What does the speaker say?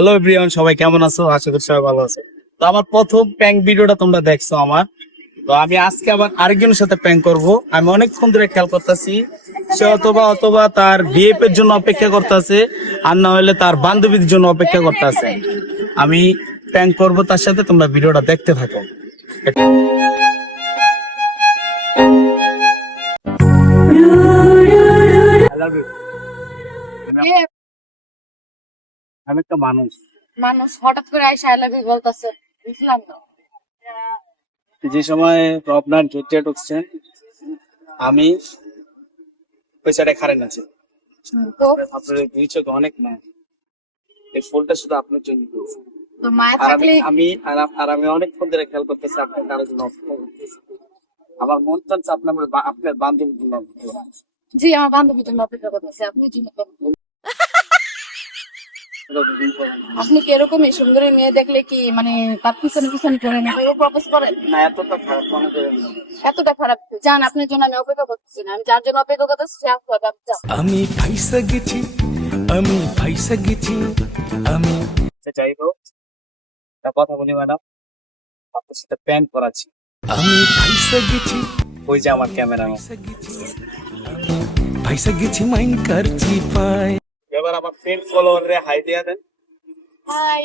Hello everyone সবাই কেমন আছো? আশা করি সবাই ভালো আছে। তো আমার প্রথম প্যাঙ্ক ভিডিওটা তোমরা দেখছ আমার। তো আমি আজকে আবার আরেকজনের সাথে প্যাঙ্ক করব। আমি অনেকক্ষণ ধরে খেয়াল করতেছি সে অথবা অথবা তার বিএফ এর জন্য অপেক্ষা করতেছে আর না হলে তার বান্ধবীর জন্য অপেক্ষা করতেছে। আমি প্যাঙ্ক করব তার সাথে তোমরা ভিডিওটা দেখতে থাকো। I love you. আমি একটা মানুষ। মানুষ হঠাৎ করে আইসা আই লাভ ইউ বলতেছে। বুঝলাম না। যে সময় আপনার গেটে ঢুকছেন আমি সাইডে খারেন আছে আপনার দুই চোখ অনেক না এই ফুলটা শুধু আপনার জন্য আমি আর আম- আমি অনেকক্ষণ ধরে খেয়াল করতেছি আপনার কারোর জন্য আমার মন চাচ্ছে আপনার আপনার বান্ধবীর জন্য জি আমার বান্ধবীর জন্য অপেক্ষা করতেছে আপনি চিন্তা আপনি কি এরকমই সুন্দরী মেয়ে দেখলে কি মানে তার পিছনে পিছনে করেন প্রপোজ করেন না এতটা খারাপ মনে করেন। এতটা খারাপ? জান আপনার জন্য আমি অপেক্ষা করতেছি না। আমি যার জন্য অপেক্ষা করতেছি সে আসবে আমি। ফাইসা গেছি আমি ফাইসা গেছি আমি যাই হোক একটা কথা বলি ম্যাডাম। আপনার সাথে প্যান্ট করাচ্ছি আমি ফাইসা গেছি। ওই যে আমার ক্যামেরাম্যান। ফাইসা গেছি আমি ফাইসা গেছি মাইন কারছি পায় এবার আমার ফ্রেন্ড ফলোয়ার হাই দেয়া দেন। হাই